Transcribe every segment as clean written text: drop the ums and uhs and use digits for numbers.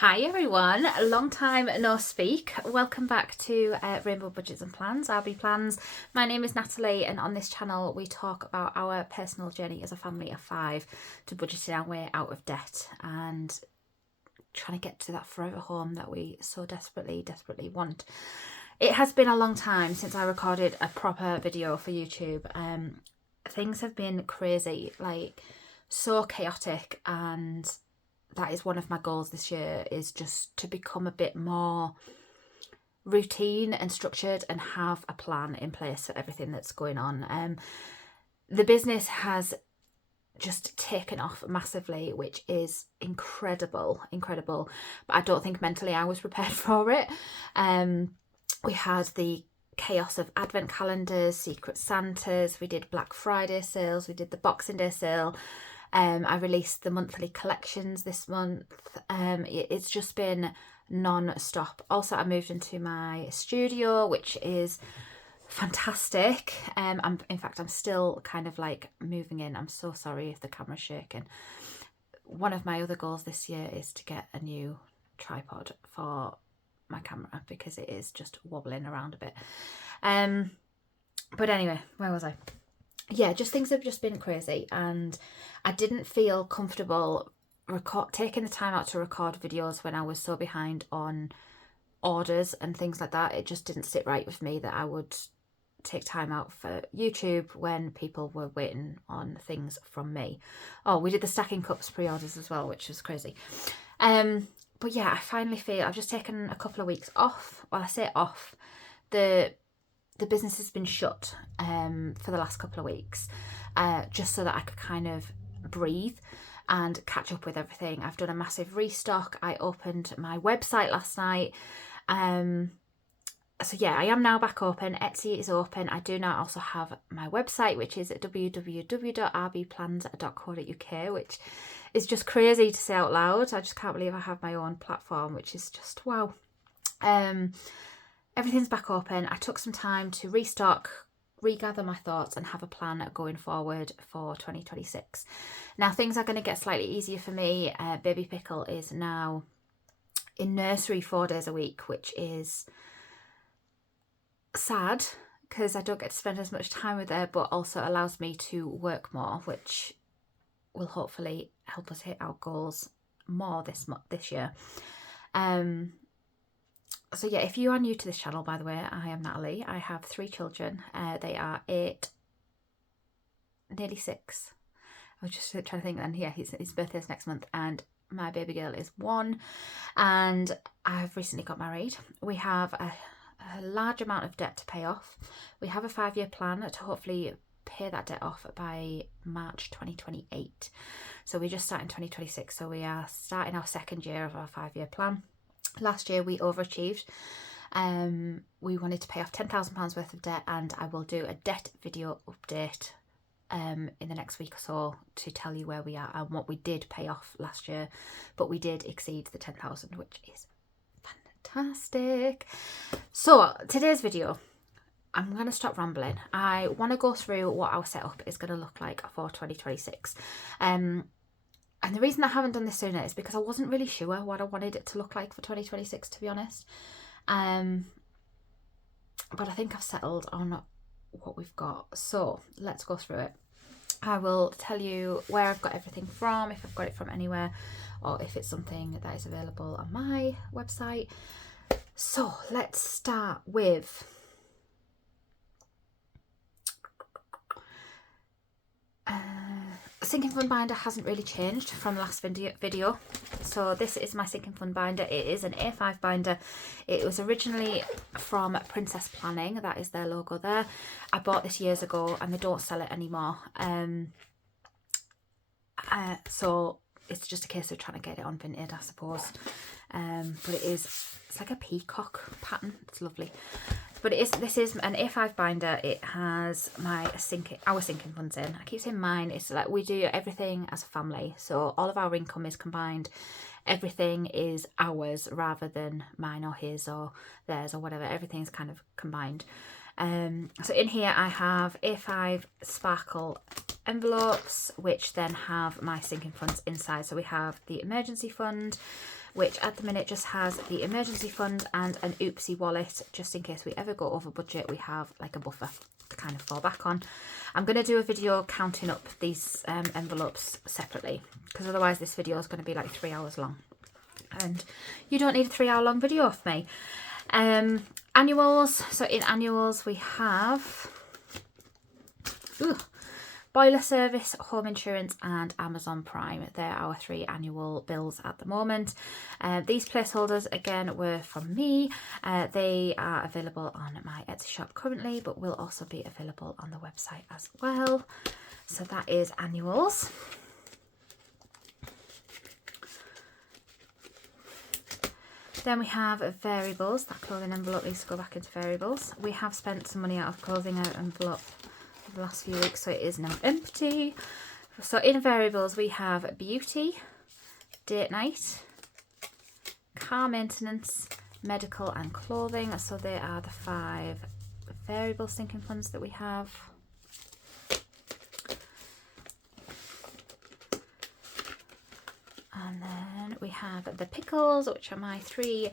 Hi everyone, long time no speak. Welcome back to Rainbow Budgets and Plans, RBPlans. My name is Natalie, and on this channel we talk about our personal journey as a family of 5 to budgeting our way out of debt and trying to get to that forever home that we so desperately want. It has been a long time since I recorded a proper video for YouTube. Things have been crazy, like so chaotic, and that is one of my goals this year, is just to become a bit more routine and structured and have a plan in place for everything that's going on. The business has just taken off massively, which is incredible, but I don't think mentally I was prepared for it. We had the chaos of advent calendars, secret Santas, we did Black Friday sales, we did the Boxing Day sale. I released the monthly collections this month. It's just been non-stop. Also, I moved into my studio, which is fantastic. In fact, I'm still kind of like moving in. I'm so sorry if the camera's shaking. One of my other goals this year is to get a new tripod for my camera because it is just wobbling around a bit. But anyway, where was I? Yeah, just things have just been crazy, and I didn't feel comfortable taking the time out to record videos when I was so behind on orders and things like that. It just didn't sit right with me that I would take time out for YouTube when people were waiting on things from me. Oh, we did the stacking cups pre-orders as well, which was crazy. But yeah, I finally feel I've just taken a couple of weeks off. Well, I say off. The business has been shut for the last couple of weeks, just so that I could kind of breathe and catch up with everything. I've done a massive restock. I opened my website last night. So yeah, I am now back open. Etsy is open. I do now also have my website, which is at www.rbplans.co.uk, which is just crazy to say out loud. I just can't believe I have my own platform, which is just wow. Everything's back open. I took some time to restock, regather my thoughts, and have a plan going forward for 2026. Now, things are going to get slightly easier for me. Baby Pickle is now in nursery 4 days a week, which is sad because I don't get to spend as much time with her, but also allows me to work more, which will hopefully help us hit our goals more this year. So yeah, if you are new to this channel, by the way, I am Natalie. I have 3 children. They are 8, nearly 6. I was just trying to think then. Yeah, his birthday is next month, and my baby girl is 1. And I've recently got married. We have a large amount of debt to pay off. We have a 5-year plan to hopefully pay that debt off by March 2028. So we just started in 2026. So we are starting our 2nd year of our 5-year plan. Last year we overachieved. We wanted to pay off £10,000 worth of debt, and I will do a debt video update in the next week or so to tell you where we are and what we did pay off last year. But we did exceed the 10,000, which is fantastic. So today's video, I'm going to stop rambling. I want to go through what our setup is going to look like for 2026. And the reason I haven't done this sooner is because I wasn't really sure what I wanted it to look like for 2026, to be honest. But I think I've settled on what we've got. So let's go through it. I will tell you where I've got everything from, if I've got it from anywhere, or if it's something that is available on my website. So let's start with sinking fund binder. Hasn't really changed from the last video. So this is my sinking fund binder. It is an A5 binder. It was originally from Princess Planning. That is their logo there. I bought this years ago and they don't sell it anymore. So it's just a case of trying to get it on Vinted, I suppose. But it's like a peacock pattern. It's lovely. But this is an A5 binder. It has our sinking funds in. I keep saying mine. It's like we do everything as a family. So all of our income is combined. Everything is ours rather than mine or his or theirs or whatever. Everything's kind of combined. So in here I have A5 sparkle envelopes, which then have my sinking funds inside. So we have the emergency fund, which at the minute just has the emergency fund and an oopsie wallet, just in case we ever go over budget. We have like a buffer to kind of fall back on. I'm going to do a video counting up these envelopes separately, because otherwise this video is going to be like 3 hours long, and you don't need a 3-hour long video of me. Annuals. So in annuals we have boiler service, home insurance and Amazon Prime. They're our 3 annual bills at the moment. These placeholders again were from me. They are available on my Etsy shop currently, but will also be available on the website as well. So that is annuals. Then we have variables. That clothing envelope needs to go back into variables. We have spent some money out of clothing envelope the last few weeks, so it is now empty. So in variables we have beauty, date night, car maintenance, medical and clothing. So they are the 5 variable sinking funds that we have. And then we have the pickles, which are my 3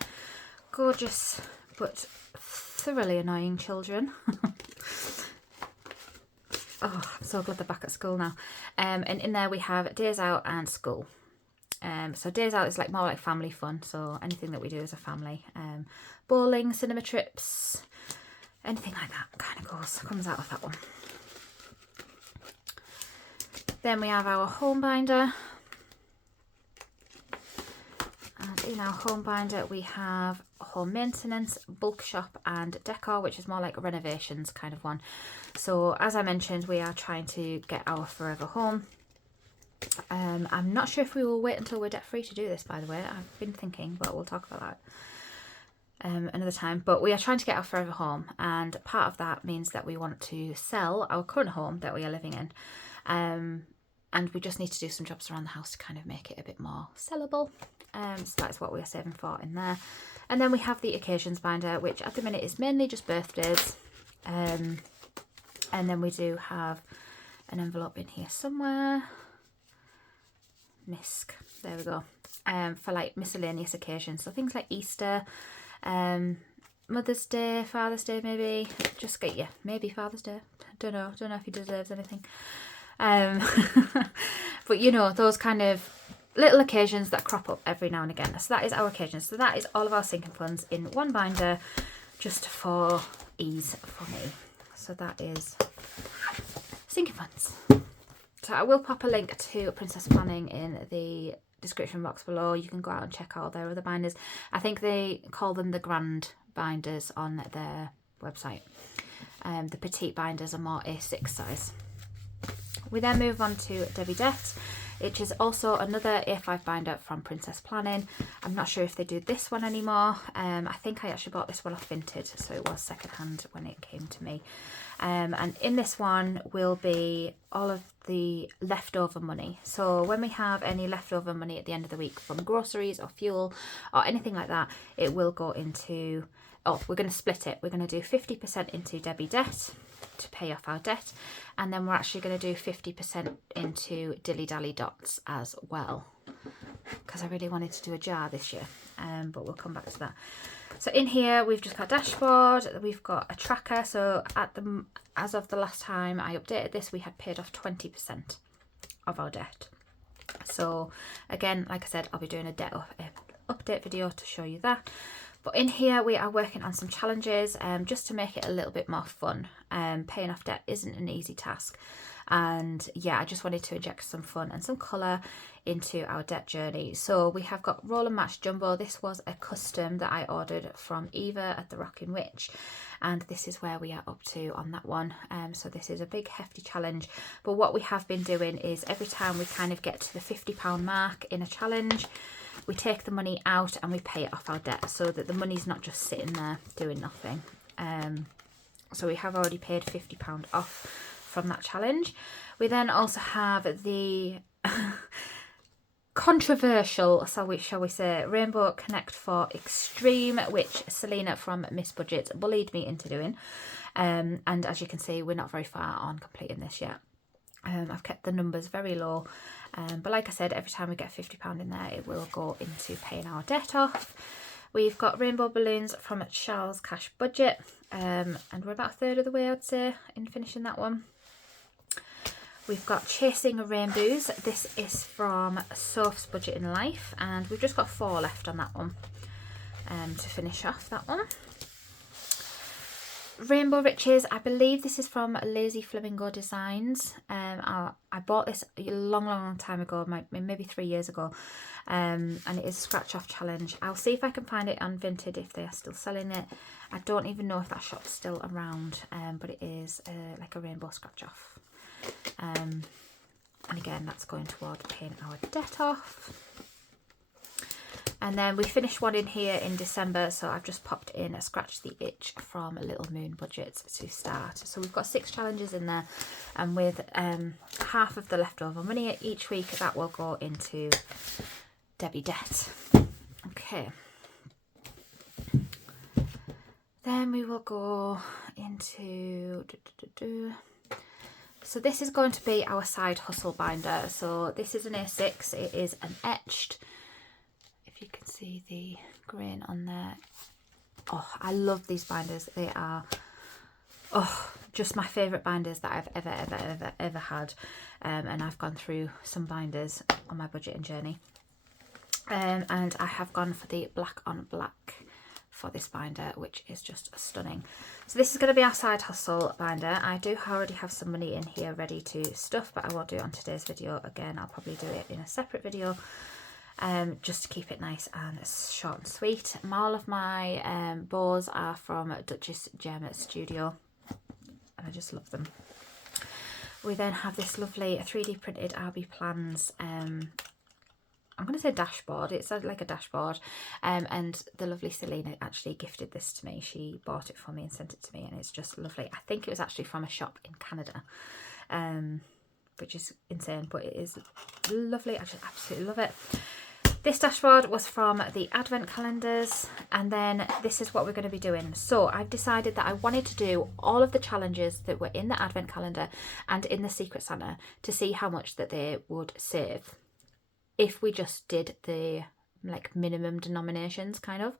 gorgeous but thoroughly annoying children. Oh, I'm so glad they're back at school now. And in there we have days out and school. So days out is like more like family fun, so anything that we do as a family. Bowling, cinema trips, anything like that kind of comes out of that one. Then we have our home binder. And in our home binder we have home maintenance, bulk shop and decor, which is more like renovations kind of one. So as I mentioned, we are trying to get our forever home. I'm not sure if we will wait until we're debt free to do this, by the way. I've been thinking, but we'll talk about that another time. But we are trying to get our forever home, and part of that means that we want to sell our current home that we are living in. And we just need to do some jobs around the house to kind of make it a bit more sellable. So that's what we're saving for in there. And then we have the occasions binder, which at the minute is mainly just birthdays. And then we do have an envelope in here somewhere. MISC, there we go. For like miscellaneous occasions. So things like Easter, Mother's Day, Father's Day maybe. Just get you, maybe Father's Day. Don't know if he deserves anything. But you know, those kind of little occasions that crop up every now and again. So that is our occasions. So that is all of our sinking funds in one binder, just for ease for me. So that is sinking funds. So I will pop a link to Princess Planning in the description box below. You can go out and check out their other binders. I think they call them the grand binders on their website. The petite binders are more A6 size. We then move on to Debbie Debt, which is also another A5 binder from Princess Planning. I'm not sure if they do this one anymore. I think I actually bought this one off Vinted, so it was secondhand when it came to me. And in this one will be all of the leftover money. So when we have any leftover money at the end of the week from groceries or fuel or anything like that, it will go into, we're going to split it. We're going to do 50% into Debbie Debt to pay off our debt, and then we're actually going to do 50% into Dilly Dally Dots as well, because I really wanted to do a jar this year, but we'll come back to that. So in here we've just got a dashboard, we've got a tracker. So as of the last time I updated this, we had paid off 20% of our debt. So again, like I said, I'll be doing a debt update video to show you that. But in here we are working on some challenges just to make it a little bit more fun. Paying off debt isn't an easy task, and yeah, I just wanted to inject some fun and some colour into our debt journey. So we have got Roll and Match Jumbo. This was a custom that I ordered from Eva at the Rockin' Witch, and this is where we are up to on that one. So this is a big hefty challenge, but what we have been doing is every time we kind of get to the £50 mark in a challenge, we take the money out and we pay it off our debt, so that the money's not just sitting there doing nothing. So we have already paid £50 off from that challenge. We then also have the controversial, shall we say, Rainbow Connect for Extreme, which Selena from Miss Budget bullied me into doing. And as you can see, we're not very far on completing this yet. I've kept the numbers very low, but like I said, every time we get £50 in there, it will go into paying our debt off. We've got rainbow balloons from Charles' cash budget, and we're about a third of the way, I'd say, in finishing that one. We've got Chasing Rainbows. This is from Soph's Budget in Life, and we've just got 4 left on that one to finish off that one. Rainbow Riches, I believe this is from Lazy Flamingo Designs. I bought this a long time ago, maybe 3 years ago, and it is a scratch off challenge. I'll see if I can find it on Vinted if they are still selling it. I don't even know if that shop's still around, but it is like a rainbow scratch off. And again, that's going toward paying our debt off. And then we finished one in here in December, so I've just popped in a Scratch the Itch from Little Moon Budgets to start. So we've got 6 challenges in there, and with half of the leftover money each week, that will go into Debbie debt. Okay. Then we will go into... So this is going to be our side hustle binder. So this is an A6, it is an etched. If you can see the grain on there. Oh, I love these binders. They are just my favourite binders that I've ever had. And I've gone through some binders on my budgeting journey. And I have gone for the black on black for this binder, which is just stunning. So this is going to be our side hustle binder. I do already have some money in here ready to stuff, but I won't do it on today's video. Again, I'll probably do it in a separate video. Just to keep it nice and short and sweet. All of my bows are from Duchess Gem Studio, and I just love them. We then have this lovely 3D printed RBPlans, I'm going to say dashboard, it's like a dashboard, and the lovely Selena actually gifted this to me. She bought it for me and sent it to me, and it's just lovely. I think it was actually from a shop in Canada, which is insane, but it is lovely. I just absolutely love it. This dashboard was from the advent calendars, and then this is what we're going to be doing. So I've decided that I wanted to do all of the challenges that were in the advent calendar and in the Secret Santa to see how much that they would save if we just did the like minimum denominations kind of.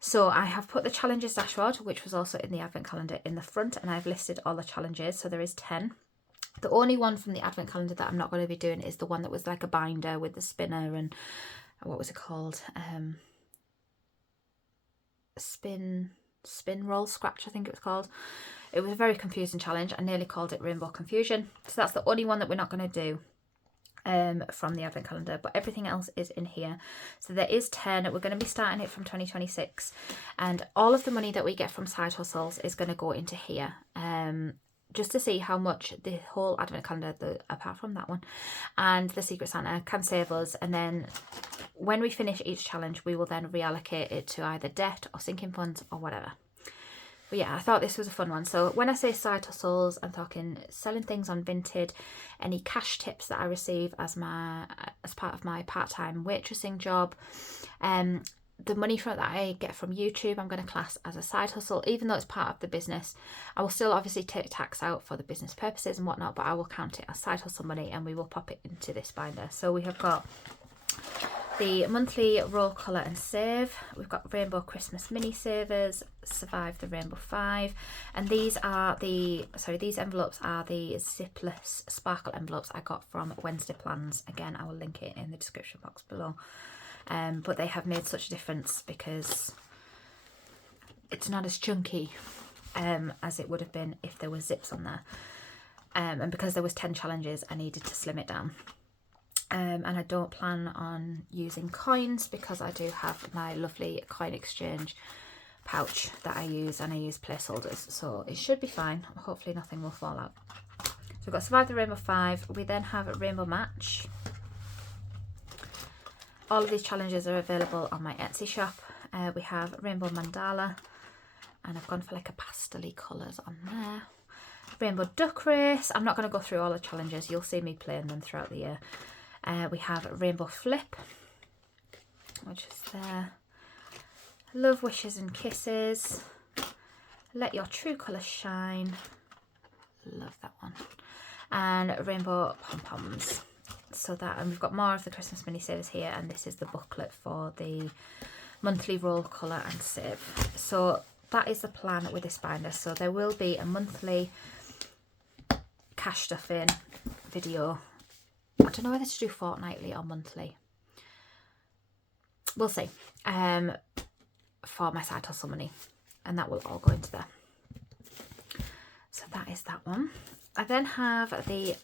So I have put the challenges dashboard, which was also in the advent calendar, in the front, and I've listed all the challenges. So there is 10. The only one from the advent calendar that I'm not going to be doing is the one that was like a binder with the spinner and what was it called? Spin roll scratch, I think it was called. It was a very confusing challenge. I nearly called it Rainbow Confusion. So that's the only one that we're not going to do from the advent calendar, but everything else is in here. So there is 10. We're going to be starting it from 2026, and all of the money that we get from side hustles is going to go into here, just to see how much the whole advent calendar, apart from that one, and the Secret Santa can save us. And then when we finish each challenge, we will then reallocate it to either debt or sinking funds or whatever. But yeah, I thought this was a fun one. So when I say side hustles, I'm talking selling things on Vinted, any cash tips that I receive as part of my part-time waitressing job, the money that I get from YouTube, I'm going to class as a side hustle, even though it's part of the business. I will still obviously take tax out for the business purposes and whatnot, but I will count it as side hustle money, and we will pop it into this binder. So we have got the monthly roll, colour and save. We've got Rainbow Christmas mini savers, Survive the Rainbow 5, and these envelopes are the zipless sparkle envelopes I got from RBPlans. Again, I will link it in the description box below. But they have made such a difference because it's not as chunky as it would have been if there was zips on there, and because there was 10 challenges, I needed to slim it down. And I don't plan on using coins because I do have my lovely coin exchange pouch that I use, and I use placeholders, so it should be fine. Hopefully nothing will fall out. So we've got Survive the Rainbow 5. We then have a Rainbow Match. All of these challenges are available on my Etsy shop. We have Rainbow Mandala, and I've gone for like a pastel-y colours on there. Rainbow Duck Race. I'm not going to go through all the challenges. You'll see me playing them throughout the year. We have Rainbow Flip, which is there. Love, Wishes and Kisses. Let Your True Colours Shine. Love that one. and rainbow pom-poms. So that, and we've got more of the Christmas mini savers here, and this is the booklet for the monthly roll, colour and save. So that is the plan with this binder. So there will be a monthly cash stuffing video. I don't know whether to do fortnightly or monthly. We'll see. For my side hustle money, and that will all go into there. So that is that one. I then have the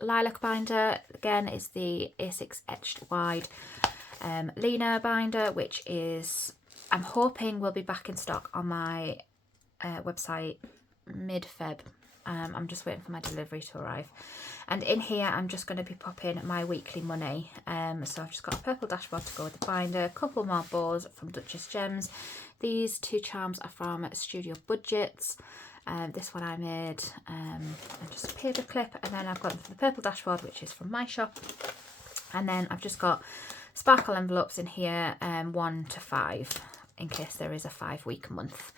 lilac binder. Again, it's the A6 etched wide Lena binder, which is, I'm hoping, will be back in stock on my website mid-Feb. I'm just waiting for my delivery to arrive. And in here, I'm just going to be popping my weekly money. So I've just got a purple dashboard to go with the binder, a couple more bows from Duchess Gems. These two charms are from Studio Budgets. This one I made, and just a paper clip. And then I've got the purple dashboard, which is from my shop. And then I've just got sparkle envelopes in here, 1 to 5, in case there is a 5-week month.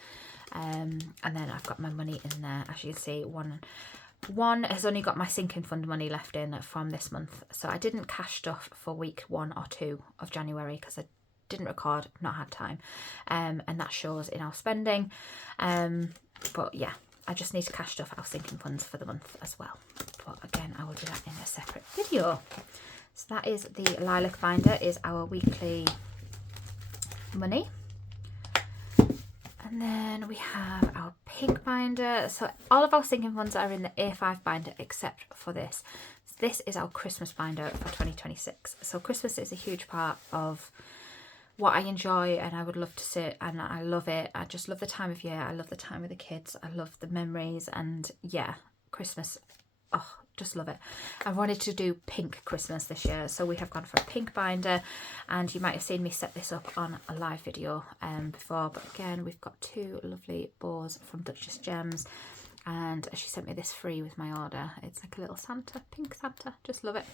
And then I've got my money in there. As you can see, one has only got my sinking fund money left in from this month. So I didn't cash stuff for week 1 or 2 of January because I didn't record, not had time. And that shows in our spending. But yeah, I just need to cash stuff out sinking funds for the month as well. But again, I will do that in a separate video. So that is the lilac binder, is our weekly money. And then we have our pink binder. So all of our sinking funds are in the A5 binder except for this. This is our Christmas binder for 2026. So Christmas is a huge part of what I enjoy, and I would love to sit, and I love it. I just love the time of year. I love the time with the kids. I love the memories, and yeah, Christmas, oh, just love it. I wanted to do pink Christmas this year, so we have gone for a pink binder, and you might have seen me set this up on a live video before, but again, we've got 2 lovely bows from Duchess Gems, and she sent me this free with my order. It's like a little Santa, pink Santa, just love it.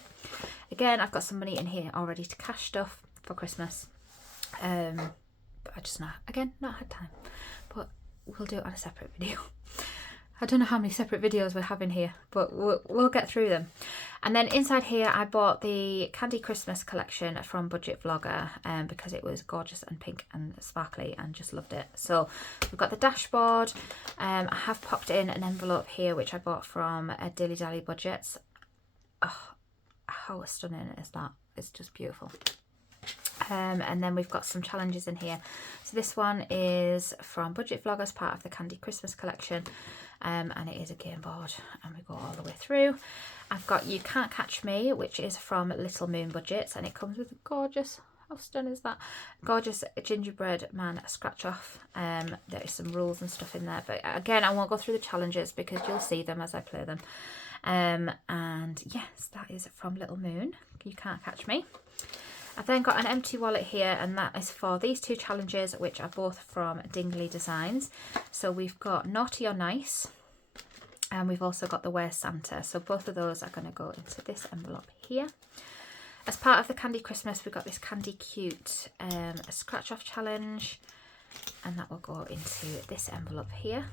Again, I've got some money in here already to cash stuff for Christmas, but I just not had time, but we'll do it on a separate video. I don't know how many separate videos we're having here, but we'll get through them. And then inside here, I bought the Candy Christmas collection from Budget Vlogger because it was gorgeous and pink and sparkly, and just loved it. So we've got the dashboard. I have popped in an envelope here, which I bought from Dilly Dally Budgets. Oh, how stunning is that? It's just beautiful. And then we've got some challenges in here. So this one is from Budget Vloggers, part of the Candy Christmas collection, and it is a game board, and we go all the way through. I've got You Can't Catch Me, which is from Little Moon Budgets, and it comes with a gorgeous, how stunning is that, gorgeous gingerbread man scratch off. There is some rules and stuff in there, but again, I won't go through the challenges because you'll see them as I play them. And yes, that is from Little Moon, You Can't Catch Me. I've then got an empty wallet here, and that is for these 2 challenges, which are both from Dingley Designs. So we've got Naughty or Nice, and we've also got the Where's Santa. So both of those are going to go into this envelope here. As part of the Candy Christmas, we've got this Candy Cute a scratch off challenge, and that will go into this envelope here.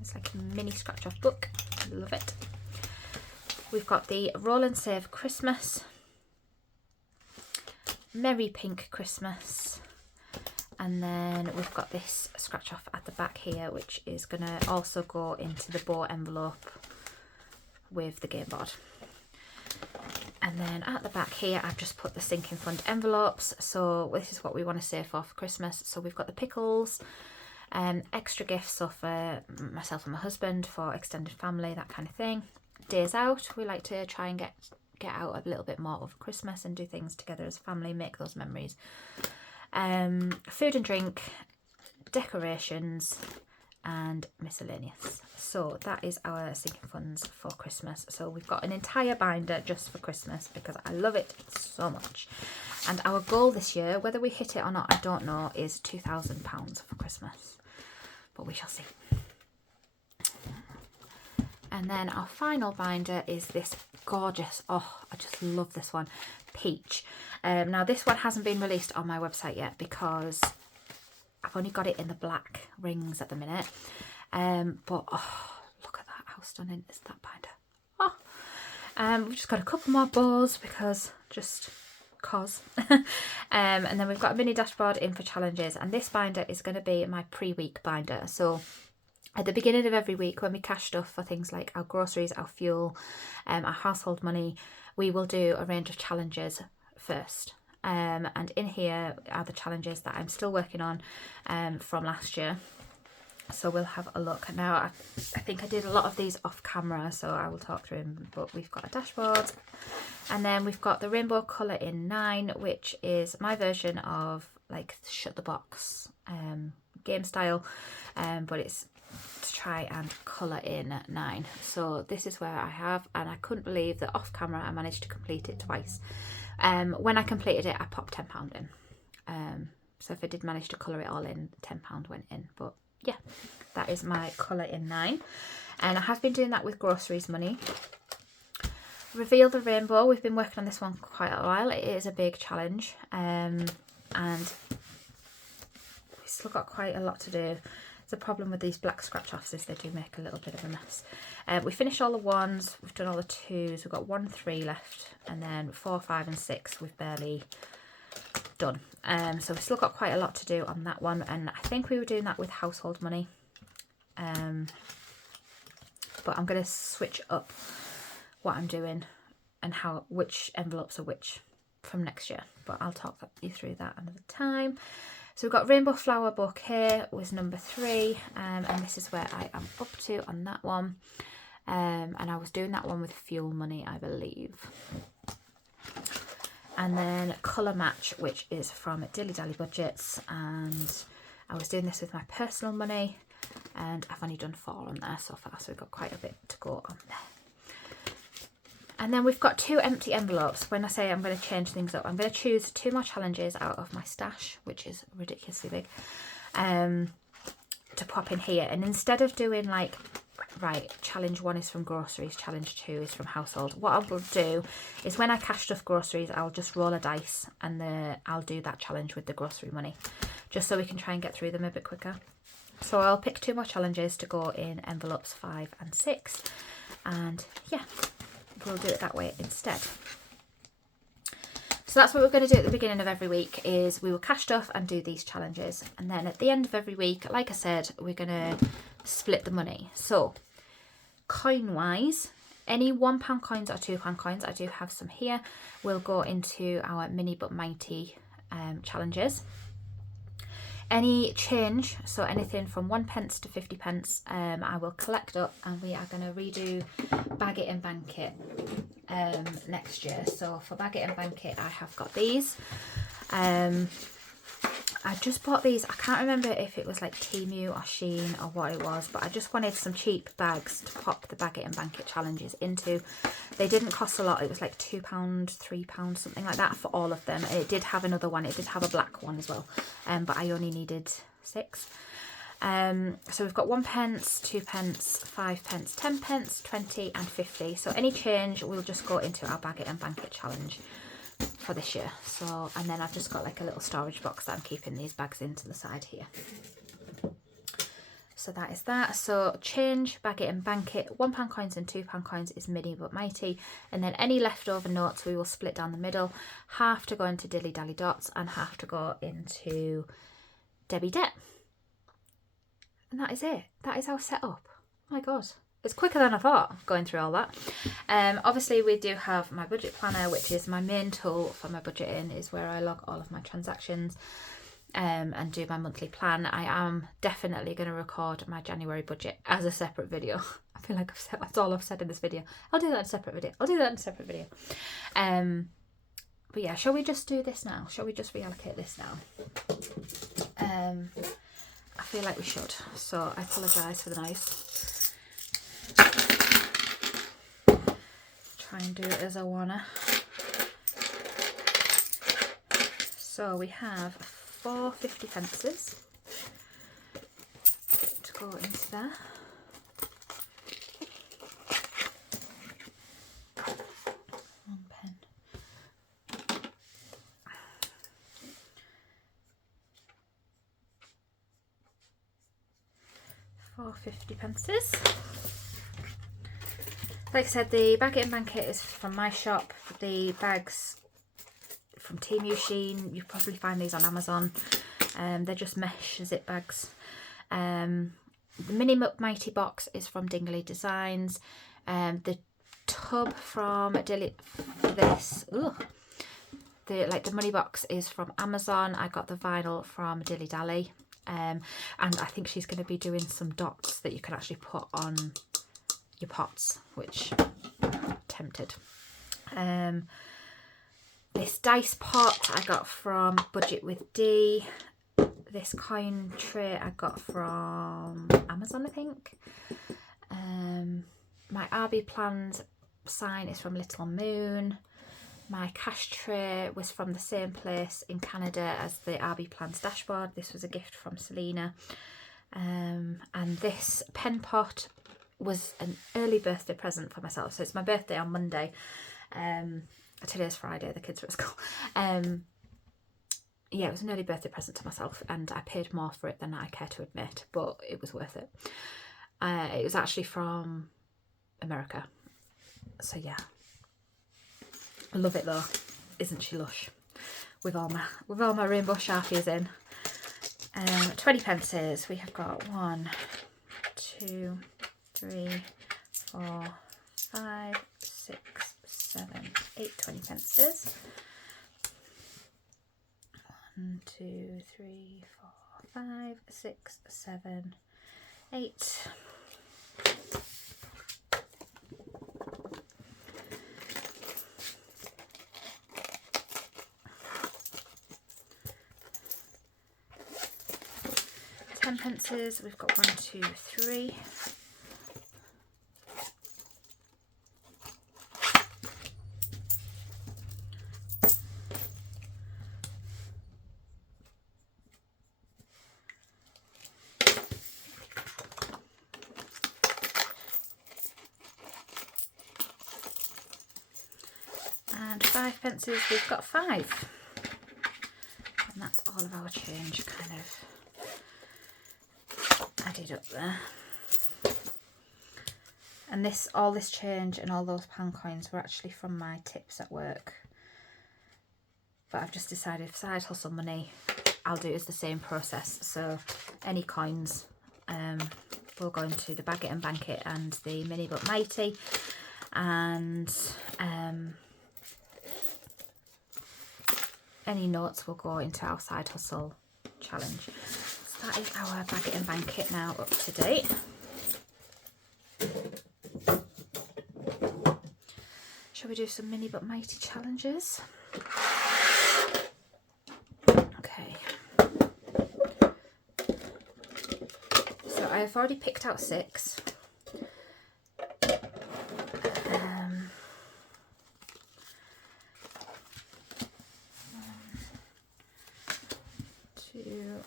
It's like a mini scratch off book. I love it. We've got the Roll and Save Christmas, Merry Pink Christmas, and then we've got this scratch off at the back here, which is going to also go into the bow envelope with the game board. And then at the back here, I've just put the sinking fund envelopes. So this is what we want to save for Christmas. So we've got the pickles, extra gifts, so for myself and my husband, for extended family, that kind of thing. Days out, we like to try and get out a little bit more over Christmas and do things together as a family, make those memories. Food and drink, decorations, and miscellaneous. So that is our sinking funds for Christmas. So we've got an entire binder just for Christmas because I love it so much. And our goal this year, whether we hit it or not, I don't know, is £2,000 for Christmas, but we shall see. And then our final binder is this gorgeous, oh, I just love this one, Peach. Now this one hasn't been released on my website yet because I've only got it in the black rings at the minute. But oh, look at that, how stunning is that binder. Oh. We've just got a couple more bows because just cause. And then we've got a mini dashboard in for challenges, and this binder is going to be my pre-week binder. So at the beginning of every week, when we cash stuff for things like our groceries, our fuel, our household money, we will do a range of challenges first. And in here are the challenges that I'm still working on from last year. So we'll have a look. Now, I think I did a lot of these off camera, so I will talk through them, but we've got a dashboard. And then we've got the rainbow colour in 9, which is my version of like shut the box game style, but it's to try and colour in 9. So this is where I have, and I couldn't believe that off camera I managed to complete it twice. When I completed it, I popped £10 in. So if I did manage to colour it all in, £10 went in, but yeah, that is my colour in 9. And I have been doing that with groceries money. Reveal the rainbow. We've been working on this one quite a while. It is a big challenge, and we've still got quite a lot to do. The problem with these black scratch offs is they do make a little bit of a mess. We finished all the 1s, we've done all the 2s, we've got 1, 3 left, and then 4, 5 and 6 we've barely done. So we've still got quite a lot to do on that one, and I think we were doing that with household money. But I'm going to switch up what I'm doing and which envelopes are which from next year, but I'll talk you through that another time. So we've got Rainbow Flower Bouquet was number 3, and this is where I am up to on that one. And I was doing that one with fuel money, I believe. And then Colour Match, which is from Dilly Dally Budgets, and I was doing this with my personal money, and I've only done 4 on there so far, so we've got quite a bit to go on there. And then we've got 2 empty envelopes. When I say I'm going to change things up, I'm going to choose 2 more challenges out of my stash, which is ridiculously big, to pop in here. And instead of doing like, right, challenge 1 is from groceries, challenge 2 is from household, what I will do is when I cash stuff groceries, I'll just roll a dice and I'll do that challenge with the grocery money, just so we can try and get through them a bit quicker. So I'll pick 2 more challenges to go in envelopes 5 and 6, and yeah, we'll do it that way instead. So that's what we're going to do at the beginning of every week, is we will cash stuff and do these challenges, and then at the end of every week, like I said, we're going to split the money. So coin wise, any £1 coins or £2 coins, I do have some here, will go into our mini but mighty challenges. Any change, so anything from 1p to 50p, I will collect up, and we are going to redo Bag It and Bank It next year. So for Bag It and Bank It, I have got these. I just bought these. I can't remember if it was like Temu or Shein or what it was, but I just wanted some cheap bags to pop the Bag It and Bank It challenges into. They didn't cost a lot. It was like £2, £3, something like that for all of them. It did have another one. It did have a black one as well, but I only needed 6. So we've got 1p, 2p, 5p, 10p, 20 and 50. So any change will just go into our Bag It and Bank It challenge for this year. So, and then I've just got like a little storage box that I'm keeping these bags in to the side here. So that is that. So change, Bag It and Bank It, £1 coins and £2 coins is mini but mighty, and then any leftover notes we will split down the middle, half to go into Dilly Dally Dots and half to go into Debbie Debt. And that is it. That is our setup. Oh my god, it's quicker than I thought going through all that. Obviously we do have my budget planner, which is my main tool for my budgeting, is where I log all of my transactions and do my monthly plan. I am definitely going to record my January budget as a separate video. I feel like I've said, that's all I've said in this video. I'll do that in a separate video. But yeah, shall we just do this now? Shall we just reallocate this now? I feel like we should, so I apologise for the noise. Try and do it as I wanna. So we have 4 50p to go into there. One pen. 4 50p. like I said, the Baguette and Blanket is from my shop. The bags from Temu Sheen, you probably find these on Amazon. They're just mesh zip bags. The Mini Mighty box is from Dingley Designs. The tub from the money box is from Amazon. I got the vinyl from Dilly Dally. And I think she's going to be doing some docks that you can actually put on your pots, which I'm tempted. This dice pot I got from Budget with D. This coin tray I got from Amazon, I think. My RBPlans sign is from Little Moon. My cash tray was from the same place in Canada as the RBPlans dashboard. This was a gift from Selena. And this pen pot was an early birthday present for myself. So it's my birthday on Monday. Today's Friday, the kids are at school. Yeah, it was an early birthday present to myself, and I paid more for it than I care to admit, but it was worth it. It was actually from America. So yeah. I love it though. Isn't she lush? With all my rainbow Sharpies in. 20 pences. We have got 1, 2, 3, 4, 5, 6, 7, 8 20 pences. 1, 2, 3, 4, 5, 6, 7, 8. Pences, we've got 1, 2, 3. And 5 pences, we've got 5. And that's all of our change kind of added up there. And all this change and all those pound coins were actually from my tips at work. But I've just decided for side hustle money, I'll do it as the same process. So any coins will go into the Baguette and Blanket and the Mini but Mighty. And any notes will go into our side hustle challenge. So that is our Baguette and Blanket now up to date. Shall we do some Mini but Mighty challenges? Okay. So I have already picked out 6. 1, 2.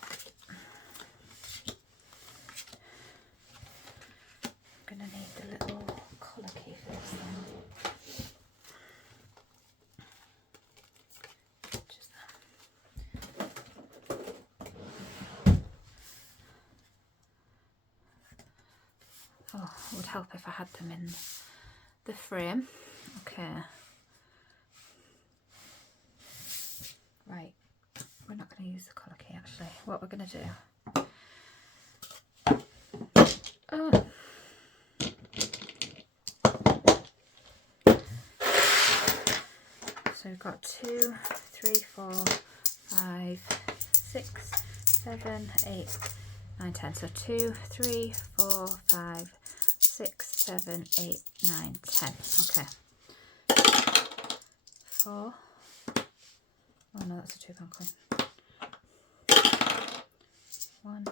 I'm gonna need the little colour key for this then. Oh, it would help if I had them in the frame. Okay. Right. We're not going to use the colour key actually. What we're going to do. Oh. So we've got 2, 3, 4, 5, 6, 7, 8, 9, 10. So 2, 3, 4, 5, 6, 7, 8, 9, 10. Okay. 4. Oh no, that's a £2 coin. 1,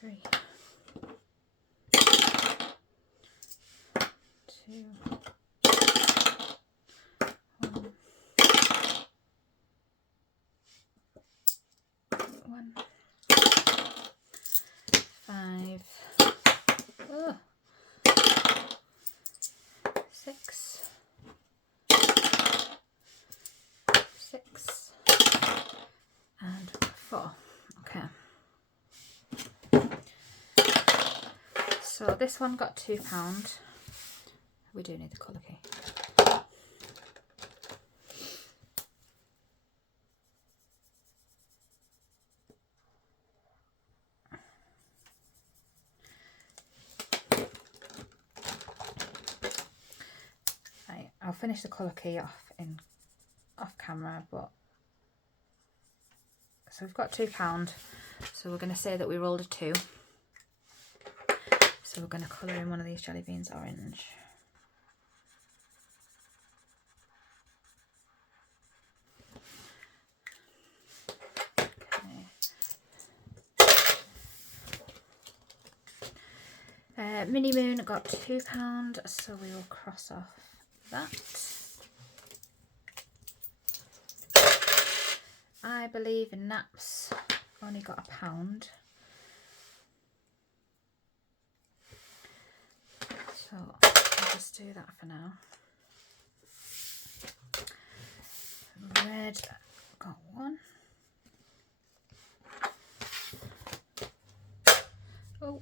3, 2, 1, 5, 6, 6, and 4. Okay. So this one got £2. We do need the colour key. Right, I'll finish the colour key off camera, but so we've got £2. So we're going to say that we rolled a 2. So we're going to colour in one of these jelly beans orange. Mini Moon got £2, so we will cross off that. I believe Naps only got £1. So I'll just do that for now. Red got 1. Oh,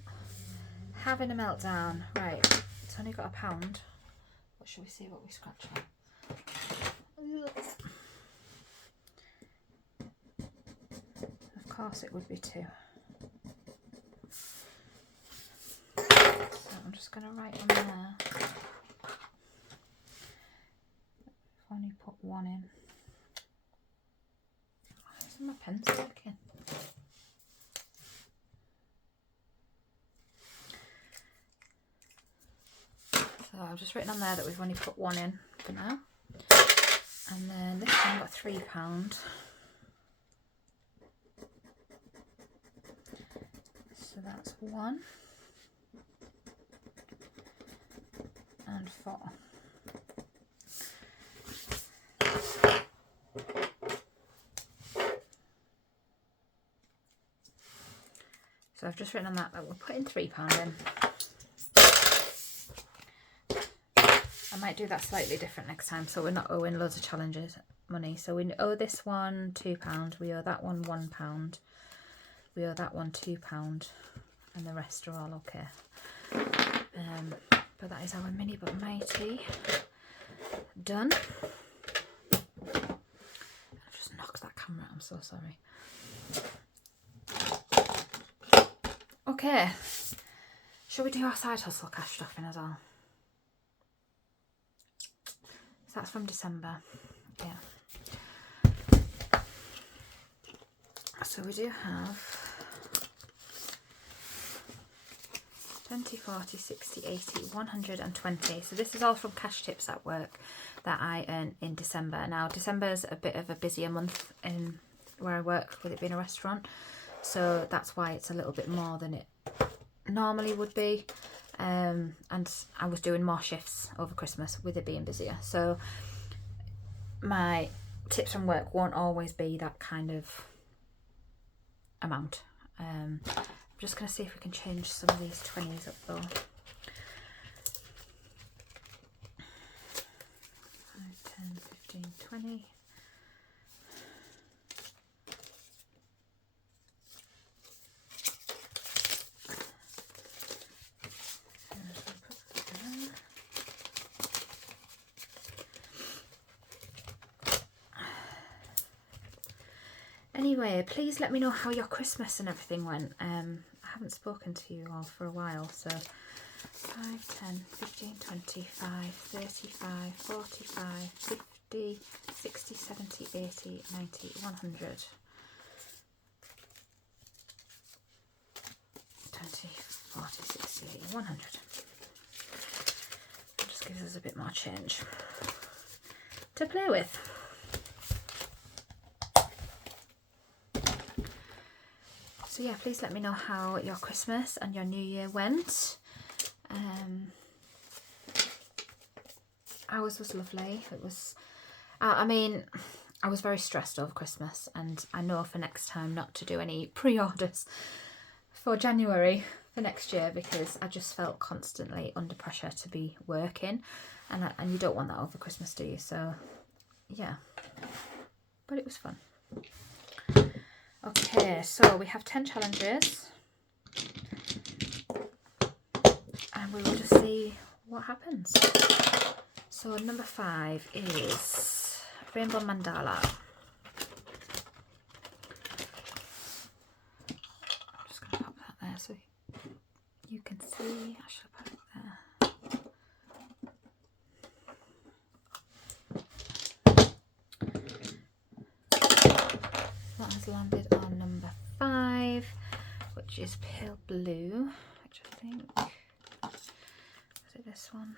having a meltdown. Right, it's only got £1. What shall we see what we scratch on? Of course it would be 2. So I'm just going to write on there. I've only put 1 in. Where's my pencil working? So I've just written on there that we've only put 1 in for now. And then this one got £3. So that's 1 and 4. So I've just written on that we're putting £3 in. I might do that slightly different next time, so we're not owing loads of challenges money. So we owe this one £2, we owe that one £1, we owe that one £2, and the rest are all okay. But that is our mini but mighty done. I've just knocked that camera, I'm so sorry. Okay, shall we do our side hustle cash stuffing as well? So that's from December, yeah. So we do have 20, 40, 60, 80, 120. So this is all from cash tips at work that I earn in December. Now December's a bit of a busier month in where I work, with it being a restaurant. So that's why it's a little bit more than it normally would be. And I was doing more shifts over Christmas with it being busier. So my tips from work won't always be that kind of amount. I'm just going to see if we can change some of these 20s up though. 5, 10, 15, 20. Anyway, please let me know how your Christmas and everything went. I haven't spoken to you all for a while, so 5, 10, 15, 25, 35, 45, 50, 60, 70, 80, 90, 100. 20, 40, 60, 80, 100. That just gives us a bit more change to play with. So yeah, please let me know how your Christmas and your New Year went. Ours was lovely. It was, I mean, I was very stressed over Christmas, and I know for next time not to do any pre-orders for January for next year, because I just felt constantly under pressure to be working, and you don't want that over Christmas, do you? So yeah, but it was fun. Okay, so we have 10 challenges. we will just see what happens. So number 5 is Rainbow Mandala. I'm just going to pop that there so you can see. I should put it there. That has landed on number 5, which is Pale Blue, which I think, is it this one?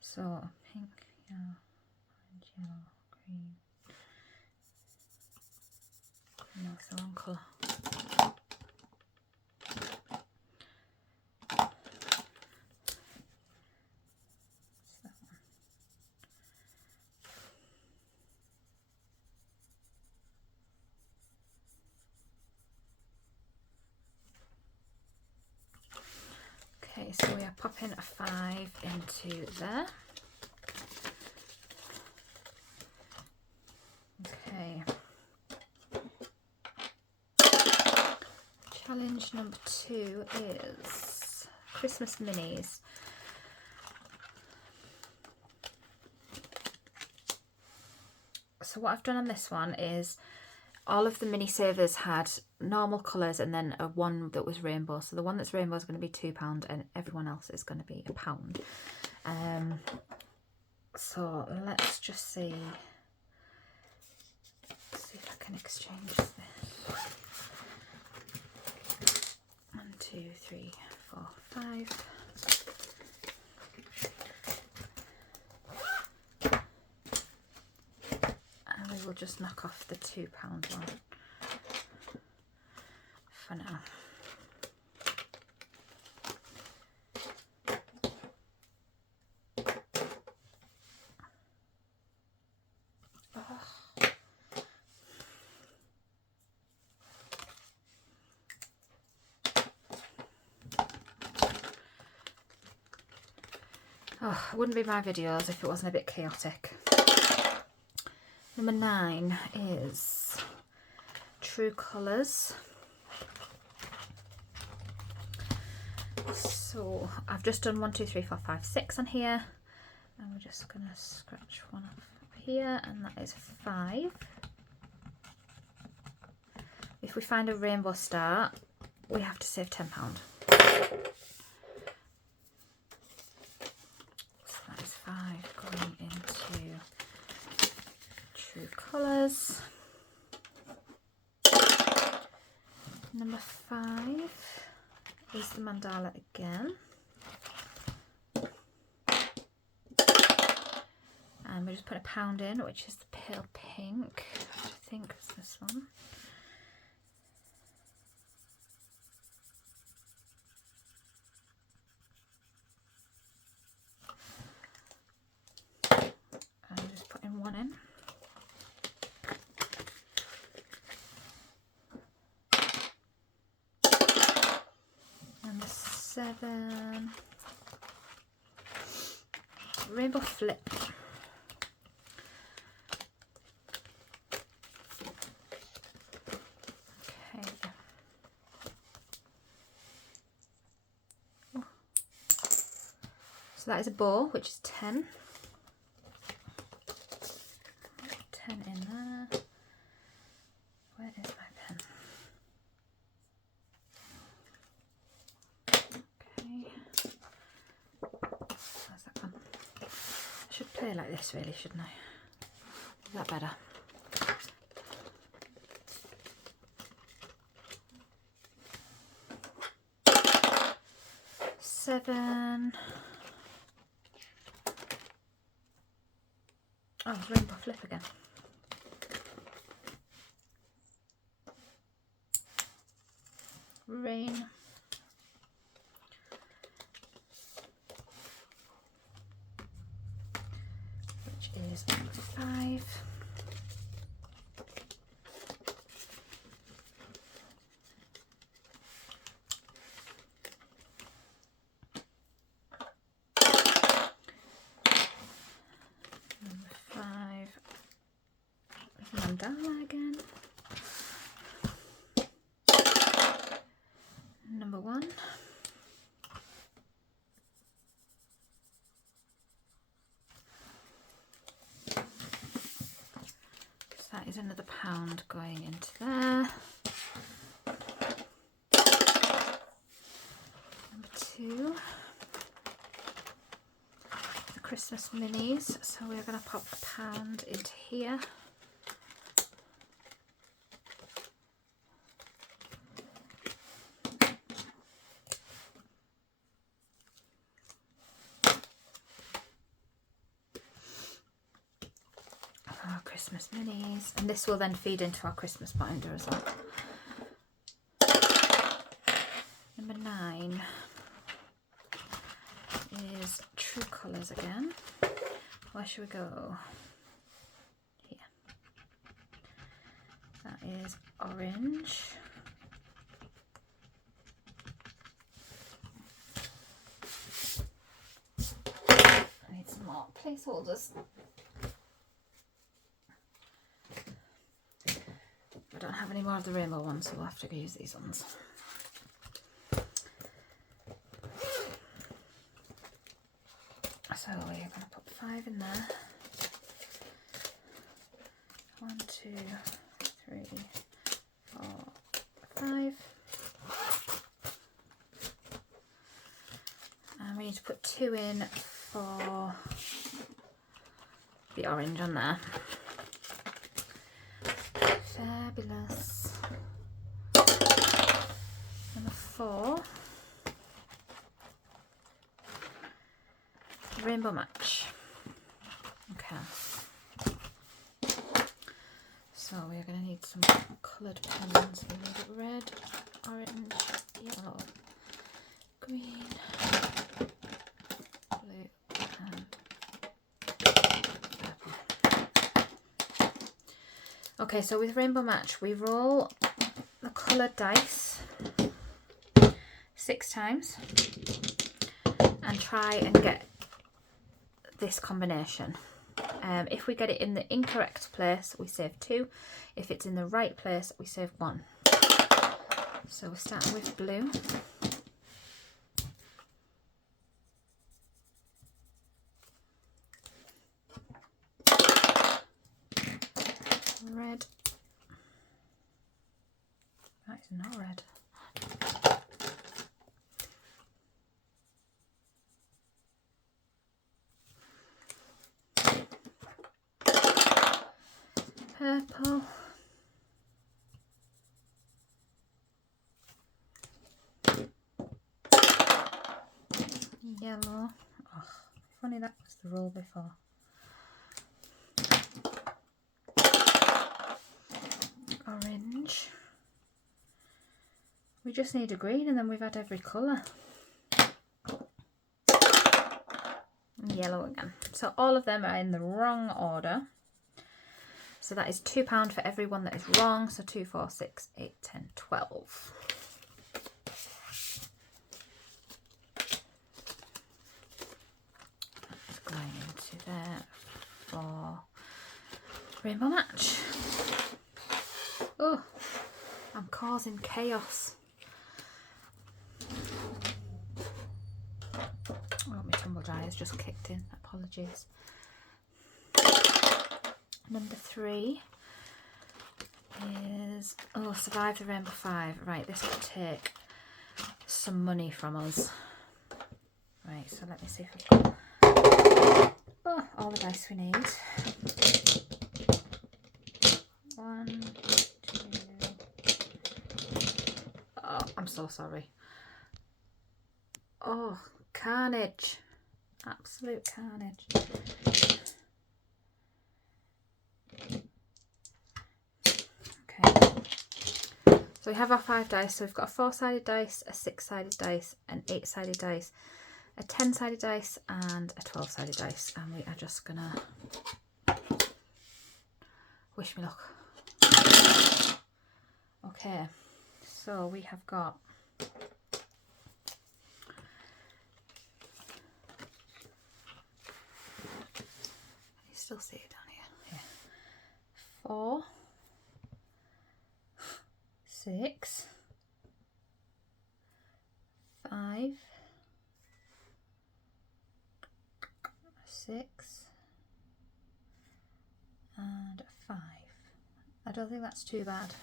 So pink, yellow, orange, yellow, green. No, it's the wrong colour. Okay, so we are popping a 5 into there. Okay. Challenge number 2 is Christmas minis. So what I've done on this one is all of the mini savers had normal colours and then a one that was rainbow. So the one that's rainbow is going to be £2 and everyone else is going to be £1. So let's just see if I can exchange this. 1, 2, 3, 4, 5. And we will just knock off the £2 one for now. Oh, it wouldn't be my videos if it wasn't a bit chaotic. Number 9 is True Colours. So I've just done 1, 2, 3, 4, 5, 6 on here, and we're just going to scratch one off here, and that is 5. If we find a rainbow star, we have to save £10. So that is 5 going into True Colours. Number 5 is the mandala again. And we're just putting £1 in, which is the pale pink, which I think is this one. And I'm just putting 1 in. Number 7, Rainbow Flip. Okay. Oh. So that is a bow, which is 10. 10 in there. Where is my pen? How's that gone? I should play like this really, shouldn't I? Is that better? Seven. Oh, Rainbow Flip again. Rain. Which is number 5. Number 5. Mandala again. Number 1. £2 going into there. Number 2, the Christmas minis. So we're going to pop £1 into here. Our Christmas minis, and this will then feed into our Christmas binder as well. Number 9 is True Colours again. Where should we go? Here. That is orange. I need some more placeholders. I don't have any more of the rainbow ones, so we'll have to use these ones. So we're going to put 5 in there. 1, 2, 3, 4, 5. And we need to put 2 in for the orange on there. Fabulous. Number 4. Rainbow match. Okay. So we're going to need some coloured pens. We need red, orange, yellow, green, blue, and purple. Okay, so with rainbow match, we roll the coloured dice 6 times and try and get this combination. If we get it in the incorrect place, we save 2. If it's in the right place, we save 1. So we're starting with blue. Red. That is not red. Purple. Yellow. Oh, funny that was the roll before. Orange. We just need a green and then we've had every colour. And yellow again. So all of them are in the wrong order. So that is £2 for every one that is wrong. So 2, 4, 6, 8, 10, 12. That's going into there for rainbow match. Oh, I'm causing chaos. Oh, my tumble dryer has just kicked in. Apologies. Number 3 is, oh, survive the rainbow 5. Right, this will take some money from us. Right, so let me see if I've got all the dice we need. 1, 2. Oh, I'm so sorry. Oh, carnage. Absolute carnage. So we have our 5 dice. So we've got a 4-sided dice, a 6-sided dice, an 8-sided dice, a 10-sided dice, and a 12-sided dice. And we are just gonna wish me luck. Okay, so we have got you still see it down here. 4, 6, 5, 6, and 5. I don't think that's too bad.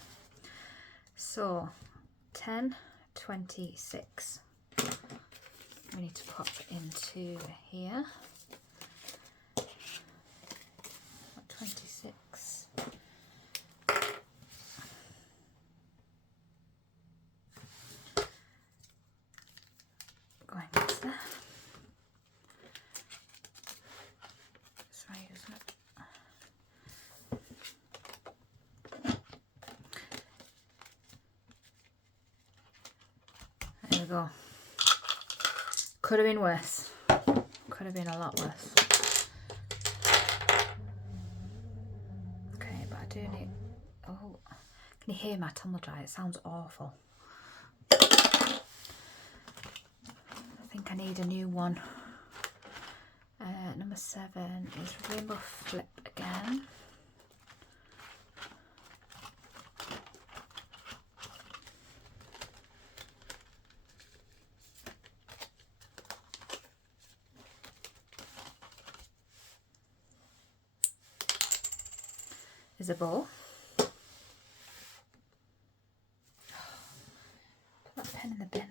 So 10, 26. We need to pop into here. 26. Going into there. That's right, isn't it? There we go. Could have been worse. Could have been a lot worse. Okay, but I do need... Oh, can you hear my tumble dry? It sounds awful. I think I need a new one. Number 7 is Rainbow Flip again. Is a bow. Put that pen in the bin.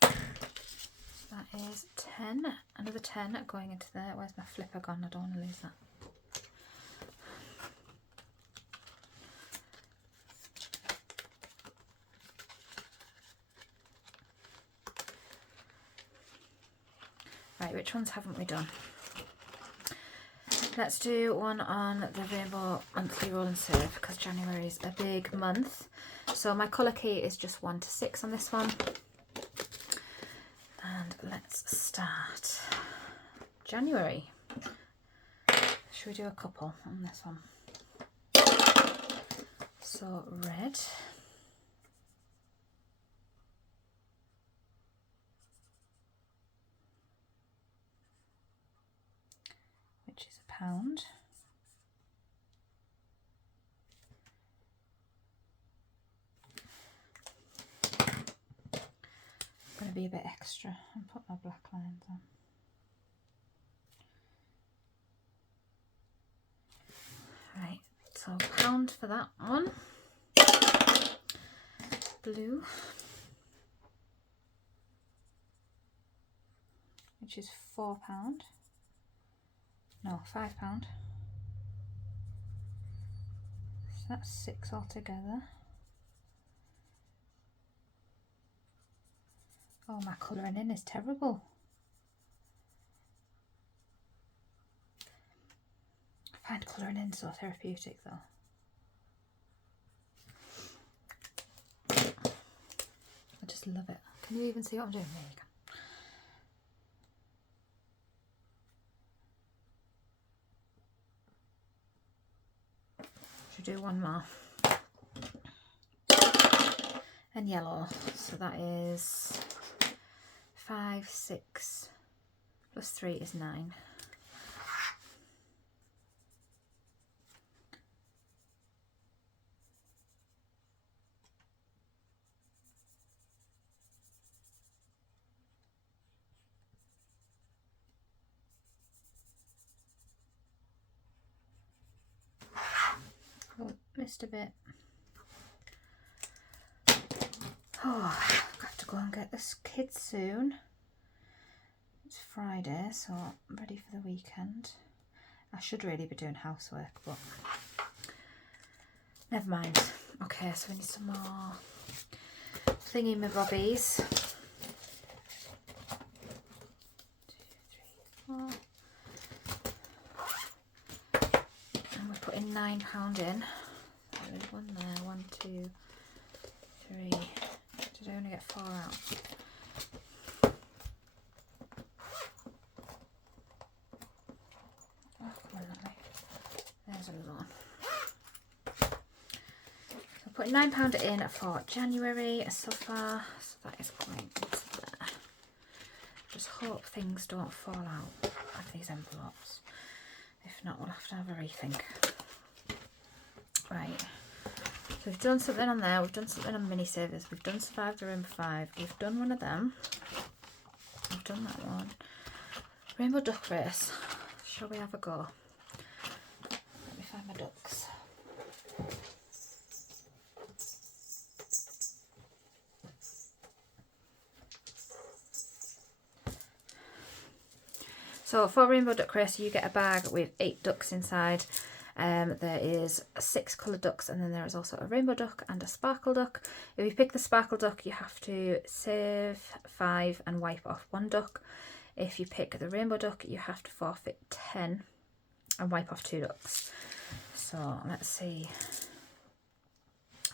So that is 10. Another 10 going into there. Where's my flipper gone? I don't want to lose that. Right, which ones haven't we done? Let's do one on the Rainbow Monthly Roll and Serve because January is a big month. So my colour key is just 1 to 6 on this one. And let's start January. Should we do a couple on this one? So red. Which is £1. I'm going to be a bit extra and put my black lines on. Right, so £1 for that one. Blue, which is £4. No, £5. So that's 6 altogether. Oh, my colouring in is terrible. I find colouring in so therapeutic though. I just love it. Can you even see what I'm doing? There you go. Do one more and yellow, so that is 5, 6 plus 3 is 9. Oh, missed a bit. Oh, I've got to go and get this kid soon. It's Friday, so I'm ready for the weekend. I should really be doing housework, but never mind. Okay, so we need some more thingy-my-bobbies. 2, 3, 4. And we're putting £9 in. There's one there, 1, 2, 3. Did I only get 4 out? Oh, come on, Natalie. There's another one. So putting £9 in for January so far. So that is going into there. Just hope things don't fall out of these envelopes. If not, we'll have to have a rethink. Right. So we've done something on there, we've done something on mini savers, we've done Survive the Rainbow 5, we've done one of them, we've done that one. Rainbow Duck Race. shall we have a go? Let me find my ducks. So for Rainbow Duck Race, you get a bag with 8 ducks inside. There is 6 coloured ducks, and then there is also a rainbow duck and a sparkle duck. If you pick the sparkle duck, you have to save 5 and wipe off 1 duck. If you pick the rainbow duck, you have to forfeit 10 and wipe off 2 ducks. So let's see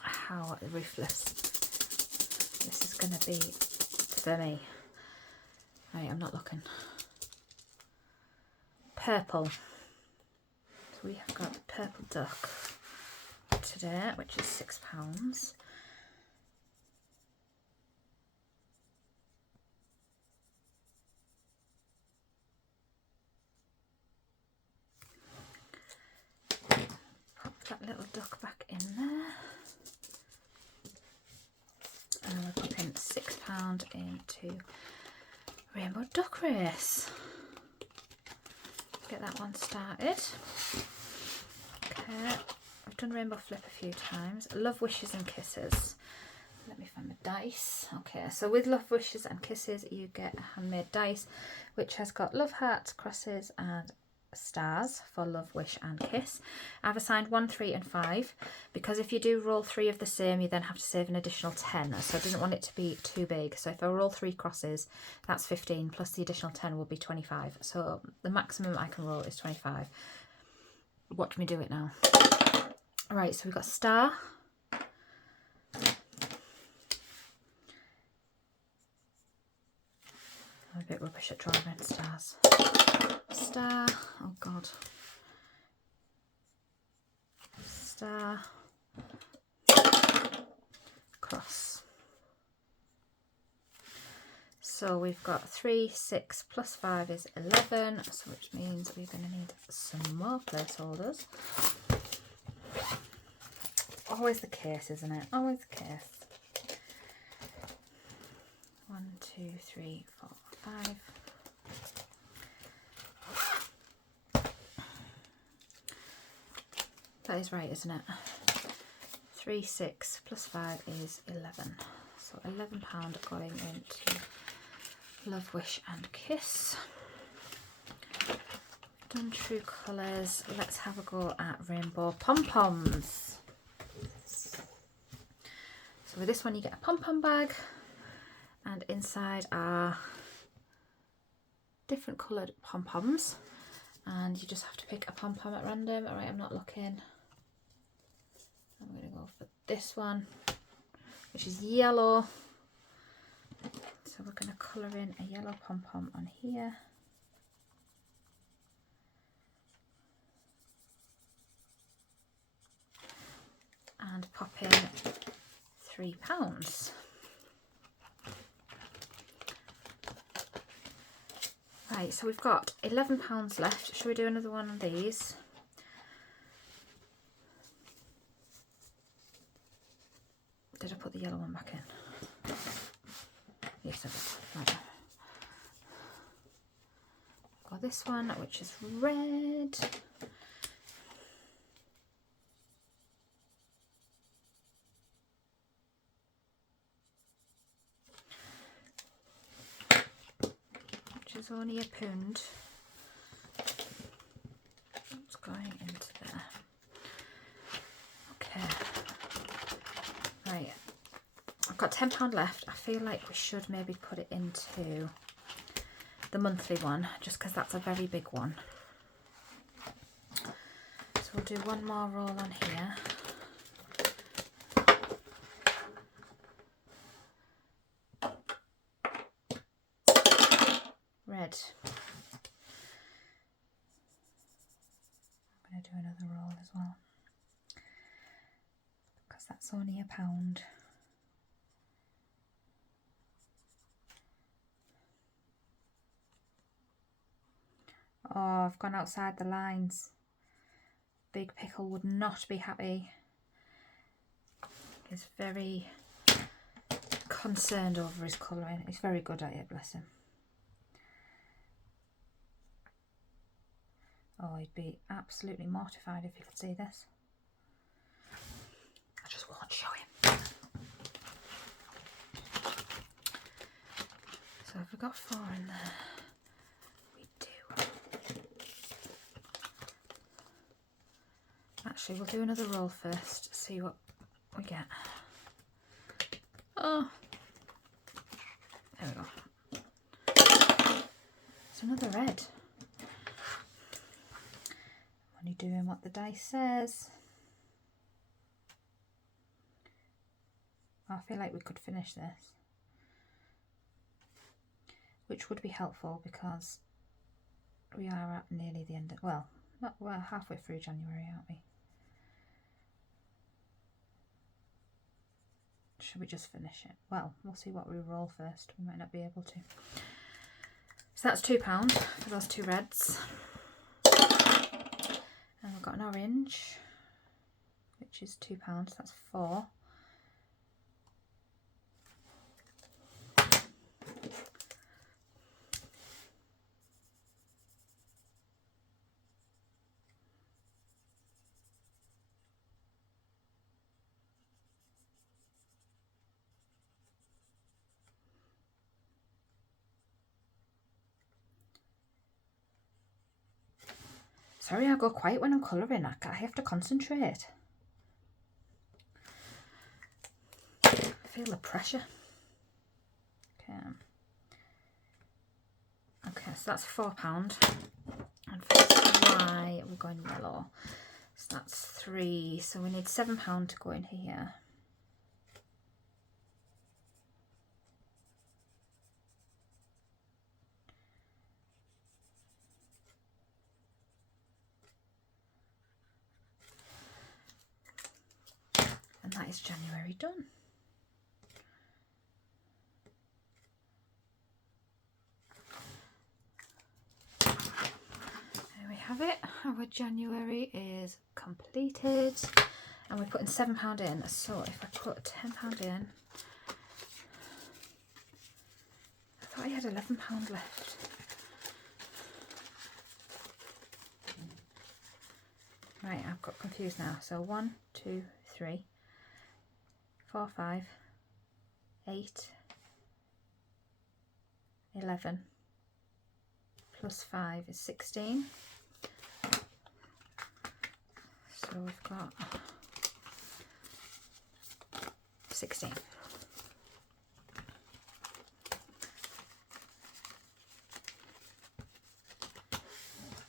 how ruthless this is going to be for me. Right, I'm not looking. Purple. So we have got the purple duck today, which is £6. Pop that little duck back in there. And we're popping £6 into Rainbow Duck Race. Get that one started. Okay, I've done Rainbow Flip a few times. Love, Wishes and Kisses. Let me find my dice. Okay, so with Love, Wishes and Kisses, you get a handmade dice, which has got love hearts, crosses and stars for love, wish and kiss. I've assigned 1, 3 and 5 because if you do roll 3 of the same, you then have to save an additional 10, so I didn't want it to be too big. So if I roll 3 crosses, that's 15 plus the additional 10 will be 25, so the maximum I can roll is 25. Watch me do it now. Right, so we've got star, I'm a bit rubbish at drawing stars. Star, oh god, star, cross. So we've got 3, 6 plus 5 is 11, so which means we're going to need some more placeholders. Always the case, isn't it? Always the case. 1, 2, 3, 4, 5. That is right, isn't it? 3, 6 plus 5 is 11. So £11 going into Love, Wish and Kiss. Done True Colours. Let's have a go at Rainbow Pom-Poms. So with this one you get a pom-pom bag, and inside are different coloured pom-poms, and you just have to pick a pom-pom at random. Alright, I'm not looking. I'm going to go for this one, which is yellow. So we're going to colour in a yellow pom-pom on here. And pop in £3. Right, so we've got £11 left. Shall we do another one of these? Did I put the yellow one back in? Yes, I did. Right. Got this one, which is red. Which is only a pound. It's going into there. Okay. Right. I've got £10 left. I feel like we should maybe put it into the monthly one, just because that's a very big one. So we'll do one more roll on here. Red. I'm going to do another roll as well, because that's only a pound. Oh, I've gone outside the lines. Big Pickle would not be happy. He's very concerned over his colouring. He's very good at it, bless him. Oh, he'd be absolutely mortified if he could see this. I just won't show him. So have we got 4 in there? We do. Actually, we'll do another roll first, see what we get. Oh, there we go. It's another red. Only doing what the dice says. I feel like we could finish this, which would be helpful because we are at nearly the end of, well, we're halfway through January, aren't we? Should we just finish it? Well, we'll see what we roll first. We might not be able to. So that's £2 for those 2 reds. And we've got an orange, which is £2. That's 4. Sorry, I go quiet when I'm colouring. I have to concentrate. I feel the pressure. Okay. Okay, so that's £4. And for Y, we're going yellow. So that's 3. So we need £7 to go in here. And that is January done. There we have it. Our January is completed. And we're putting £7 in. So if I put £10 in, I thought I had £11 left. Right, I've got confused now. So 1, 2, 3, 4, 5, 8, 11, plus 5 is 16. So we've got 16.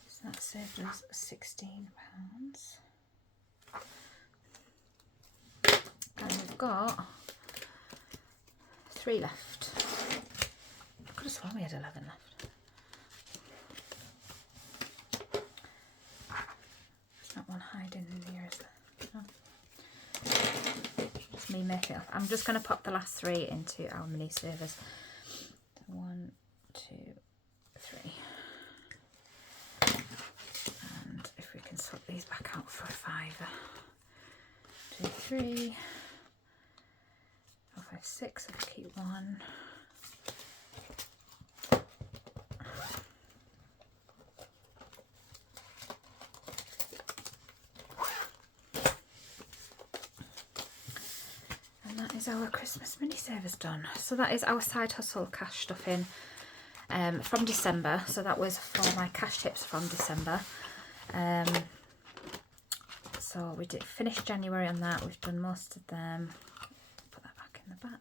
So that saved us £16. And we've got 3 left. I could have sworn we had 11 left. There's not one hiding in here, is there? No. It's me making it up. I'm just going to pop the last 3 into our mini savers. 1, 2, 3. And if we can swap these back out for a £5. 2, 3. 4, 5, 6. I'll keep 1. And that is our Christmas mini savers done. So that is our side hustle cash stuffing from December. So that was for my cash tips from December. So we did finish January on that. We've done most of them. Put that back in the back.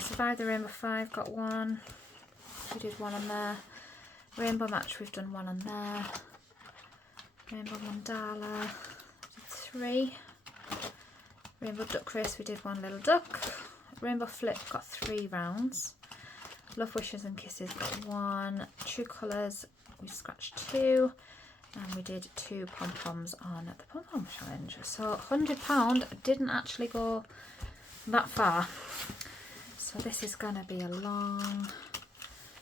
Survive the Rainbow 5, got 1. We did 1 on there. Rainbow Match, we've done 1 on there. Rainbow Mandala, did 3. Rainbow Duck Race, we did 1 little duck. Rainbow Flip, got 3 rounds. Love Wishes and Kisses, got 1. True Colours, we scratched 2. And we did 2 pom-poms on the pom-pom challenge. So £100 didn't actually go that far. So this is going to be a long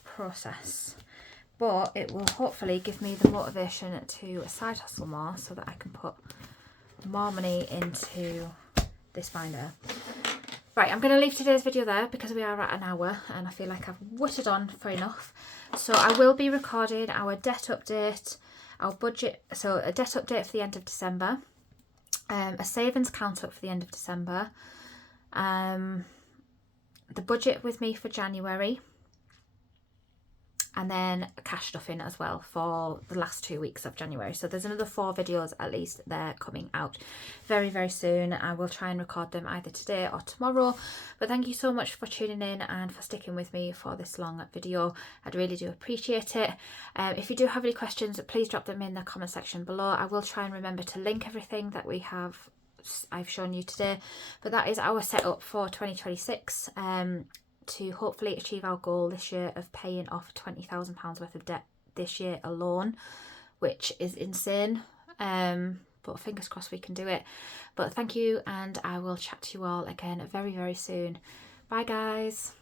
process. But it will hopefully give me the motivation to side hustle more so that I can put more money into this binder. Right, I'm going to leave today's video there because we are at an hour and I feel like I've whittled on for enough. So I will be recording our debt update, our budget, so a debt update for the end of December, a savings count up for the end of December, the budget with me for January, and then cash stuffing as well for the last 2 weeks of January. So there's another 4 videos at least. They're coming out very, very soon. I will try and record them either today or tomorrow. But thank you so much for tuning in and for sticking with me for this long video. I'd really do appreciate it. If you do have any questions, please drop them in the comment section below. I will try and remember to link everything that I've shown you today. But that is our setup for 2026. To hopefully achieve our goal this year of paying off £20,000 worth of debt this year alone, which is insane. But fingers crossed we can do it. But thank you, and I will chat to you all again very, very soon. Bye guys.